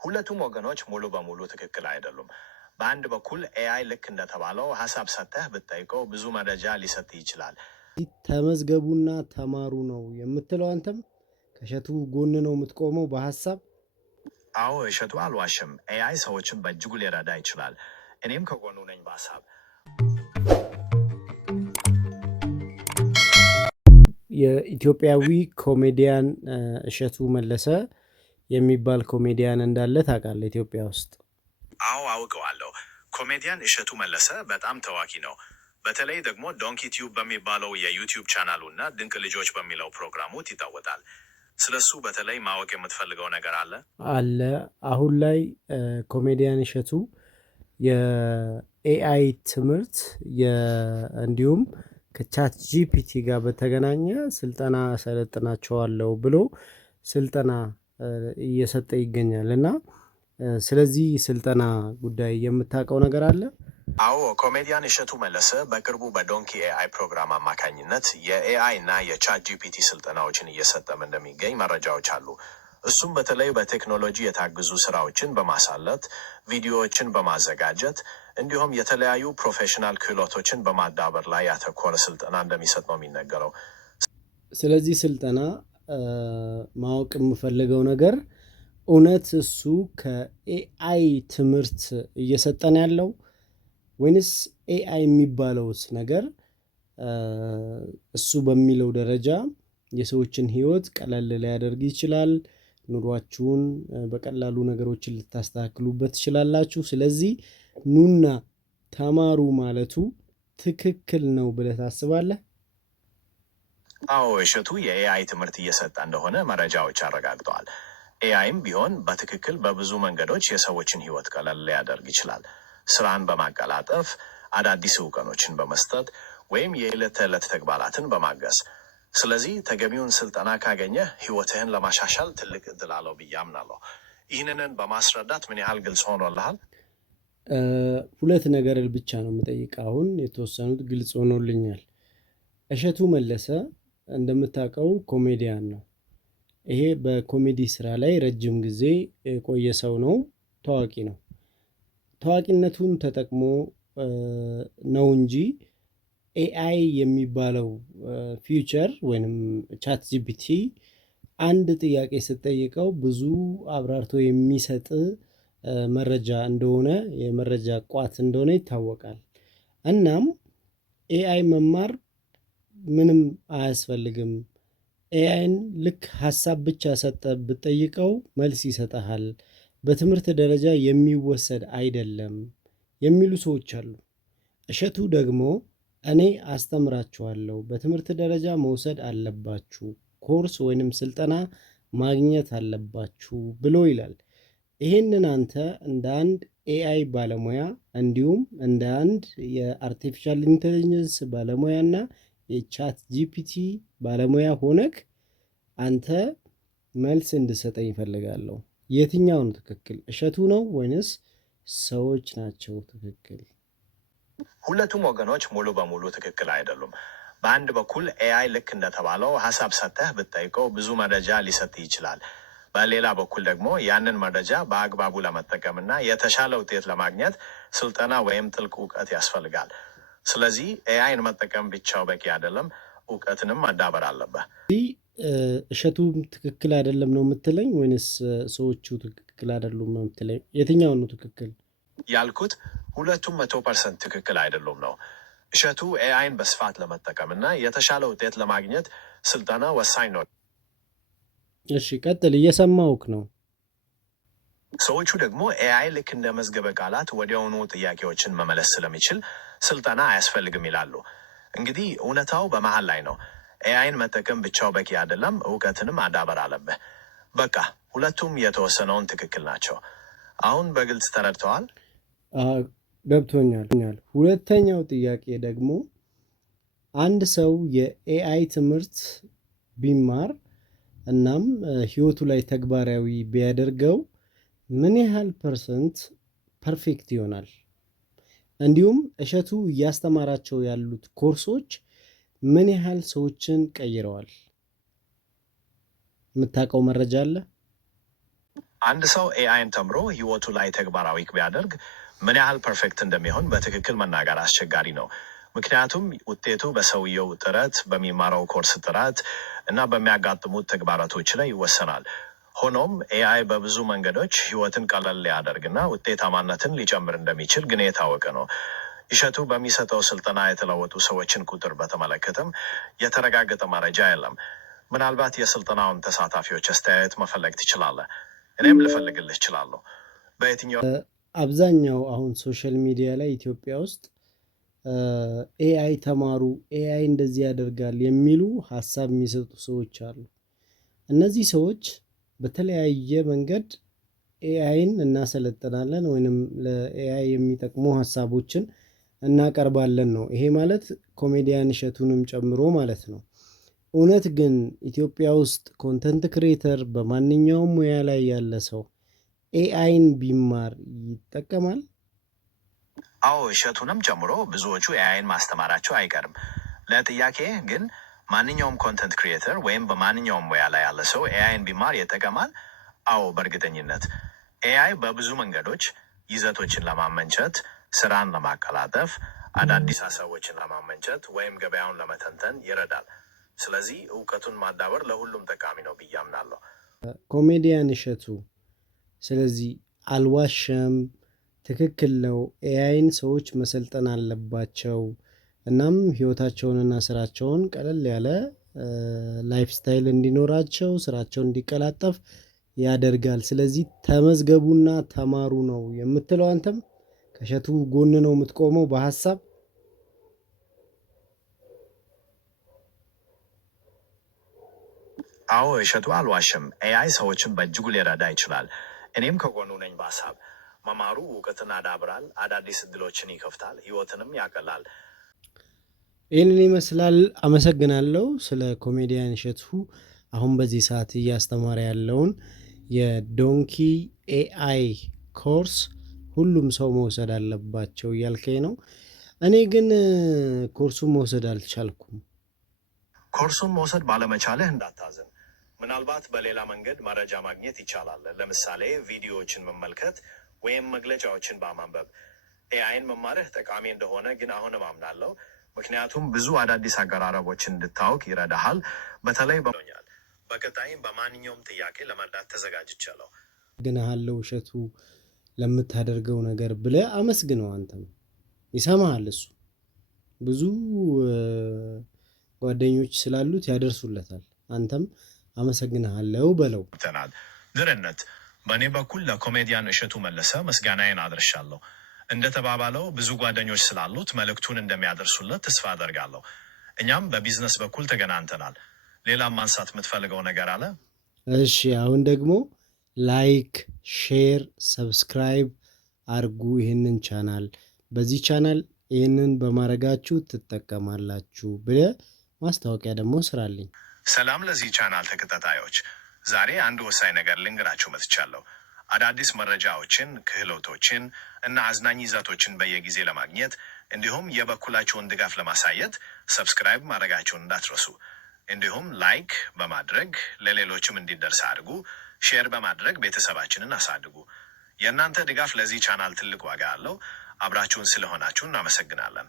ሁለቱም ወገኖች ሙሉ በሙሉ ትክክል አይደሉም። በአንድ በኩል ኤአይ ልክ እንደተባለው ሐሳብ ሰጥተህ ብትጠይቀው ብዙ መረጃ ሊሰጥ ይችላል። ተመዝገቡና ተማሩ ነው የምትለው አንተም ከእሸቱ ጎን ነው የምትቆመው በሐሳብ? አዎ እሸቱ አልዋሽም። ኤአይ ሰዎችን በእጅጉ ሊረዳ ይችላል። እኔም ከጎኑ ነኝ በሐሳብ። የኢትዮጵያዊ ኮሜዲያን እሸቱ መለሰ የሚባል ኮሜዲያን እንዳለ ታውቃለህ ኢትዮጵያ ውስጥ? አዎ አውቀዋለሁ። ኮሜዲያን እሸቱ መለሰ በጣም ታዋቂ ነው። በተለይ ደግሞ ዶንኪ ቲዩብ በሚባለው የዩቲዩብ ቻናሉ እና ድንቅ ልጆች በሚለው ፕሮግራሙ ይታወቃል። ስለሱ በተለይ ማወቅ የምትፈልገው ነገር አለ? አሁን ላይ ኮሜዲያን እሸቱ የኤአይ ትምህርት እንዲሁም ከቻት ጂፒቲ ጋር በተገናኘ ስልጠና ሰለጥናቸዋለሁ ብሎ ስልጠና እየሰጠ ይገኛል እና ስለዚህ ስልጠና ጉዳይ የምታውቀው ነገር አለ? አዎ ኮሜዲያን እሸቱ መለሰ በቅርቡ በዶንኪ ኤአይ ፕሮግራም አማካኝነት የኤአይ እና የቻት ጂፒቲ ስልጠናዎችን እየሰጠም እንደሚገኝ መረጃዎች አሉ። እሱም በተለይ በቴክኖሎጂ የታገዙ ስራዎችን በማሳለት ቪዲዮዎችን በማዘጋጀት እንዲሁም የተለያዩ ፕሮፌሽናል ክህሎቶችን በማዳበር ላይ ያተኮረ ስልጠና እንደሚሰጥ ነው የሚነገረው። ስለዚህ ስልጠና ማወቅ የምፈልገው ነገር እውነት እሱ ከኤአይ ትምህርት እየሰጠን ያለው ወይንስ ኤአይ የሚባለውስ ነገር እሱ በሚለው ደረጃ የሰዎችን ህይወት ቀለል ሊያደርግ ይችላል? ኑሯችሁን በቀላሉ ነገሮችን ልታስተካክሉበት ትችላላችሁ። ስለዚህ ኑና ተማሩ ማለቱ ትክክል ነው ብለህ ታስባለህ? አዎ እሸቱ የኤአይ ትምህርት እየሰጠ እንደሆነ መረጃዎች አረጋግጠዋል። ኤአይም ቢሆን በትክክል በብዙ መንገዶች የሰዎችን ህይወት ቀለል ሊያደርግ ይችላል። ስራን በማቀላጠፍ አዳዲስ እውቀቶችን በመስጠት ወይም የዕለት ተዕለት ተግባራትን በማገዝ። ስለዚህ ተገቢውን ስልጠና ካገኘህ ህይወትህን ለማሻሻል ትልቅ እድል አለው ብዬ አምናለሁ። ይህንን በማስረዳት ምን ያህል ግልጽ ሆኖልሃል? ሁለት ነገር ብቻ ነው የምጠይቀው። አሁን የተወሰኑት ግልጽ ሆኖልኛል። እሸቱ መለሰ እንደምታውቀው ኮሜዲያን ነው። ይሄ በኮሜዲ ስራ ላይ ረጅም ጊዜ የቆየ ሰው ነው። ታዋቂ ነው። ታዋቂነቱን ተጠቅሞ ነው እንጂ ኤአይ የሚባለው ፊውቸር ወይንም ቻት ጂፒቲ አንድ ጥያቄ ስትጠይቀው ብዙ አብራርቶ የሚሰጥ መረጃ እንደሆነ የመረጃ ቋት እንደሆነ ይታወቃል። እናም ኤአይ መማር ምንም አያስፈልግም። ኤአይን ልክ ሀሳብ ብቻ ሰጠ ብትጠይቀው መልስ ይሰጠሃል። በትምህርት ደረጃ የሚወሰድ አይደለም የሚሉ ሰዎች አሉ። እሸቱ ደግሞ እኔ አስተምራችኋለሁ፣ በትምህርት ደረጃ መውሰድ አለባችሁ፣ ኮርስ ወይንም ስልጠና ማግኘት አለባችሁ ብሎ ይላል። ይሄንን አንተ እንደ አንድ ኤአይ ባለሙያ እንዲሁም እንደ አንድ የአርቲፊሻል ኢንተለጀንስ ባለሙያና የቻት ጂፒቲ ባለሙያ ሆነክ አንተ መልስ እንድሰጠኝ ይፈልጋለሁ። የትኛው ነው ትክክል? እሸቱ ነው ወይንስ ሰዎች ናቸው ትክክል? ሁለቱም ወገኖች ሙሉ በሙሉ ትክክል አይደሉም። በአንድ በኩል ኤአይ ልክ እንደተባለው ሐሳብ ሰጥተህ ብትጠይቀው ብዙ መረጃ ሊሰጥ ይችላል። በሌላ በኩል ደግሞ ያንን መረጃ በአግባቡ ለመጠቀምና የተሻለ ውጤት ለማግኘት ስልጠና ወይም ጥልቅ እውቀት ያስፈልጋል። ስለዚህ ኤአይን መጠቀም ብቻው በቂ አይደለም፣ እውቀትንም ማዳበር አለበት። እሸቱም ትክክል አይደለም ነው የምትለኝ ወይንስ ሰዎቹ ትክክል አይደሉም ነው የምትለኝ? የትኛው ነው ትክክል ያልኩት? ሁለቱም 100% ትክክል አይደሉም ነው። እሸቱ ኤአይን በስፋት ለመጠቀም እና የተሻለ ውጤት ለማግኘት ስልጠና ወሳኝ ነው። እሺ ቀጥል፣ እየሰማሁህ ነው። ሰዎቹ ደግሞ ኤአይ ልክ እንደ መዝገበ ቃላት ወዲያውኑ ጥያቄዎችን መመለስ ስለሚችል ስልጠና አያስፈልግም ይላሉ። እንግዲህ እውነታው በመሃል ላይ ነው። ኤአይን መጠቀም ብቻው በቂ አይደለም፣ እውቀትንም ማዳበር አለብህ። በቃ ሁለቱም የተወሰነውን ትክክል ናቸው። አሁን በግልጽ ተረድተዋል? ገብቶኛል። ሁለተኛው ጥያቄ ደግሞ አንድ ሰው የኤአይ ትምህርት ቢማር እናም ህይወቱ ላይ ተግባራዊ ቢያደርገው ምን ያህል ፐርሰንት ፐርፌክት ይሆናል? እንዲሁም እሸቱ እያስተማራቸው ያሉት ኮርሶች ምን ያህል ሰዎችን ቀይረዋል? የምታውቀው መረጃ አለ? አንድ ሰው ኤአይን ተምሮ ህይወቱ ላይ ተግባራዊ ቢያደርግ ምን ያህል ፐርፌክት እንደሚሆን በትክክል መናገር አስቸጋሪ ነው። ምክንያቱም ውጤቱ በሰውየው ጥረት፣ በሚማረው ኮርስ ጥራት እና በሚያጋጥሙት ተግባራቶች ላይ ይወሰናል። ሆኖም ኤአይ በብዙ መንገዶች ህይወትን ቀለል ሊያደርግና ውጤታማነትን ሊጨምር እንደሚችል ግን የታወቀ ነው። እሸቱ በሚሰጠው ስልጠና የተለወጡ ሰዎችን ቁጥር በተመለከተም የተረጋገጠ መረጃ የለም። ምናልባት የስልጠናውን ተሳታፊዎች አስተያየት መፈለግ ትችላለህ። እኔም ልፈልግልህ እችላለሁ። በየትኛው አብዛኛው አሁን ሶሻል ሚዲያ ላይ ኢትዮጵያ ውስጥ ኤአይ ተማሩ፣ ኤአይ እንደዚህ ያደርጋል የሚሉ ሀሳብ የሚሰጡ ሰዎች አሉ። እነዚህ ሰዎች በተለያየ መንገድ ኤአይን እናሰለጥናለን ወይንም ለኤአይ የሚጠቅሙ ሀሳቦችን እናቀርባለን ነው። ይሄ ማለት ኮሜዲያን እሸቱንም ጨምሮ ማለት ነው። እውነት ግን ኢትዮጵያ ውስጥ ኮንተንት ክሬተር በማንኛውም ሙያ ላይ ያለ ሰው ኤአይን ቢማር ይጠቀማል? አዎ፣ እሸቱንም ጨምሮ ብዙዎቹ ኤአይን ማስተማራቸው አይቀርም። ለጥያቄ ግን ማንኛውም ኮንተንት ክሪኤተር ወይም በማንኛውም ሙያ ላይ ያለ ሰው ኤአይን ቢማር ይጠቀማል? አዎ፣ በእርግጠኝነት። ኤአይ በብዙ መንገዶች ይዘቶችን ለማመንጨት፣ ስራን ለማቀላጠፍ፣ አዳዲስ ሀሳቦችን ለማመንጨት ወይም ገበያውን ለመተንተን ይረዳል። ስለዚህ እውቀቱን ማዳበር ለሁሉም ጠቃሚ ነው ብዬ አምናለሁ። ኮሜዲያን እሸቱ ስለዚህ አልዋሸም፣ ትክክል ነው። ኤአይን ሰዎች መሰልጠን አለባቸው። እናም ህይወታቸውንና ስራቸውን ቀለል ያለ ላይፍ ስታይል እንዲኖራቸው፣ ስራቸውን እንዲቀላጠፍ ያደርጋል። ስለዚህ ተመዝገቡና ተማሩ ነው የምትለው አንተም? ከእሸቱ ጎን ነው የምትቆመው በሀሳብ? አዎ፣ እሸቱ አልዋሸም። ኤአይ ሰዎችን በእጅጉ ሊረዳ ይችላል። እኔም ከጎኑ ነኝ በሀሳብ። መማሩ እውቀትን ያዳብራል፣ አዳዲስ እድሎችን ይከፍታል፣ ህይወትንም ያቀላል። ይህንን ይመስላል። አመሰግናለሁ። ስለ ኮሜዲያን እሸቱ አሁን በዚህ ሰዓት እያስተማረ ያለውን የዶንኪ ኤአይ ኮርስ ሁሉም ሰው መውሰድ አለባቸው እያልከኝ ነው። እኔ ግን ኮርሱን መውሰድ አልቻልኩም። ኮርሱን መውሰድ ባለመቻልህ እንዳታዝን። ምናልባት በሌላ መንገድ መረጃ ማግኘት ይቻላል። ለምሳሌ ቪዲዮዎችን መመልከት ወይም መግለጫዎችን በማንበብ። ኤአይን መማርህ ጠቃሚ እንደሆነ ግን አሁንም አምናለሁ። ምክንያቱም ብዙ አዳዲስ አቀራረቦችን እንድታውቅ ይረዳሃል። በተለይ በኛል። በቀጣይም በማንኛውም ጥያቄ ለመርዳት ተዘጋጅቻለሁ። ግንሃለው እሸቱ ለምታደርገው ነገር ብለህ አመስግነው። አንተም ይሰማሃል። እሱ ብዙ ጓደኞች ስላሉት ያደርሱለታል። አንተም አመሰግንሃለሁ በለው። ድርነት በእኔ በኩል ለኮሜዲያን እሸቱ መለሰ ምስጋናዬን አድርሻለሁ። እንደተባባለው ብዙ ጓደኞች ስላሉት መልእክቱን እንደሚያደርሱለት ተስፋ አደርጋለሁ። እኛም በቢዝነስ በኩል ተገናኝተናል። ሌላም ማንሳት የምትፈልገው ነገር አለ? እሺ፣ አሁን ደግሞ ላይክ፣ ሼር፣ ሰብስክራይብ አርጉ ይህንን ቻናል። በዚህ ቻናል ይህንን በማድረጋችሁ ትጠቀማላችሁ ብለህ ማስታወቂያ ደግሞ ስራልኝ። ሰላም ለዚህ ቻናል ተከታታዮች፣ ዛሬ አንድ ወሳኝ ነገር ልንገራችሁ መጥቻለሁ። አዳዲስ መረጃዎችን፣ ክህሎቶችን እና አዝናኝ ይዘቶችን በየጊዜ ለማግኘት እንዲሁም የበኩላችሁን ድጋፍ ለማሳየት ሰብስክራይብ ማድረጋችሁን እንዳትረሱ። እንዲሁም ላይክ በማድረግ ለሌሎችም እንዲደርስ አድርጉ። ሼር በማድረግ ቤተሰባችንን አሳድጉ። የእናንተ ድጋፍ ለዚህ ቻናል ትልቅ ዋጋ አለው። አብራችሁን ስለሆናችሁ እናመሰግናለን።